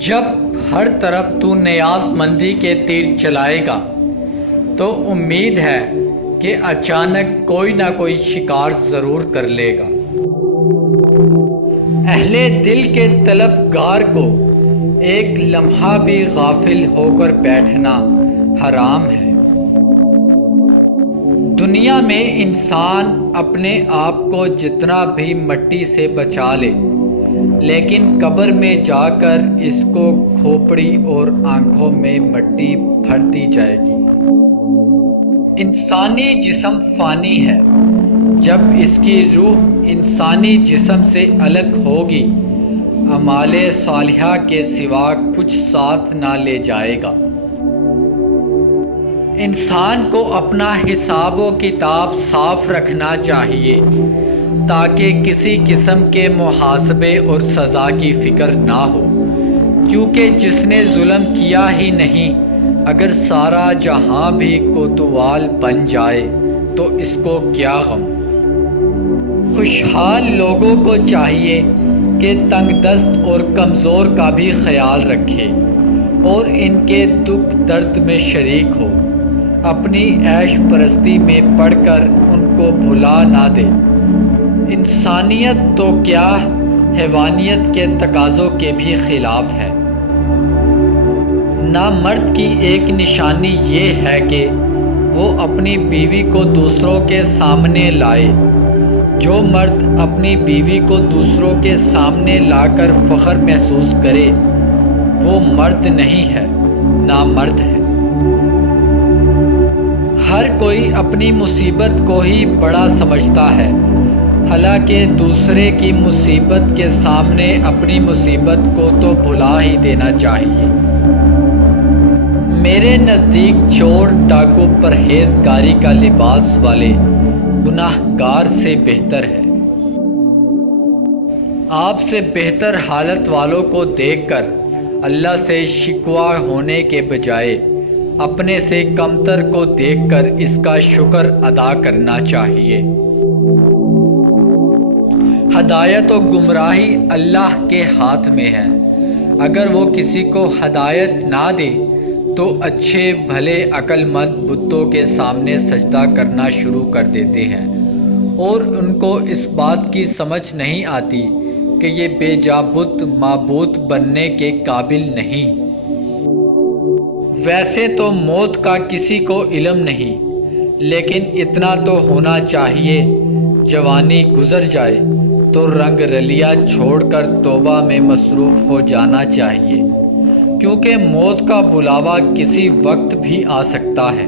جب ہر طرف تو نیاز مندی کے تیر چلائے گا تو امید ہے کہ اچانک کوئی نہ کوئی شکار ضرور کر لے گا۔ اہل دل کے طلبگار کو ایک لمحہ بھی غافل ہو کر بیٹھنا حرام ہے۔ دنیا میں انسان اپنے آپ کو جتنا بھی مٹی سے بچا لے، لیکن قبر میں جا کر اس کو کھوپڑی اور آنکھوں میں مٹی بھر دی جائے گی۔ انسانی جسم فانی ہے، جب اس کی روح انسانی جسم سے الگ ہوگی، اعمال صالحہ کے سوا کچھ ساتھ نہ لے جائے گا۔ انسان کو اپنا حساب و کتاب صاف رکھنا چاہیے تاکہ کسی قسم کے محاسبے اور سزا کی فکر نہ ہو، کیونکہ جس نے ظلم کیا ہی نہیں، اگر سارا جہاں بھی کوتوال بن جائے تو اس کو کیا غم۔ خوشحال لوگوں کو چاہیے کہ تنگ دست اور کمزور کا بھی خیال رکھے اور ان کے دکھ درد میں شریک ہو، اپنی عیش پرستی میں پڑھ کر ان کو بھلا نہ دے۔ انسانیت تو کیا حیوانیت کے تقاضوں کے بھی خلاف ہے۔ نامرد کی ایک نشانی یہ ہے کہ وہ اپنی بیوی کو دوسروں کے سامنے لائے۔ جو مرد اپنی بیوی کو دوسروں کے سامنے لا کر فخر محسوس کرے وہ مرد نہیں ہے، نامرد ہے۔ ہر کوئی اپنی مصیبت کو ہی بڑا سمجھتا ہے، حالانکہ دوسرے کی مصیبت کے سامنے اپنی مصیبت کو تو بھلا ہی دینا چاہیے۔ میرے نزدیک چور ڈاکو پرہیزگاری کا لباس والے گناہ گار سے بہتر ہے۔ آپ سے بہتر حالت والوں کو دیکھ کر اللہ سے شکوہ ہونے کے بجائے اپنے سے کمتر کو دیکھ کر اس کا شکر ادا کرنا چاہیے۔ ہدایت و گمراہی اللہ کے ہاتھ میں ہے۔ اگر وہ کسی کو ہدایت نہ دے تو اچھے بھلے عقل مند بتوں کے سامنے سجدہ کرنا شروع کر دیتے ہیں، اور ان کو اس بات کی سمجھ نہیں آتی کہ یہ بے جا بت معبود بننے کے قابل نہیں۔ ویسے تو موت کا کسی کو علم نہیں، لیکن اتنا تو ہونا چاہیے جوانی گزر جائے تو رنگ رلیا چھوڑ کر توبہ میں مصروف ہو جانا چاہیے، کیونکہ موت کا بلاوا کسی وقت بھی آ سکتا ہے۔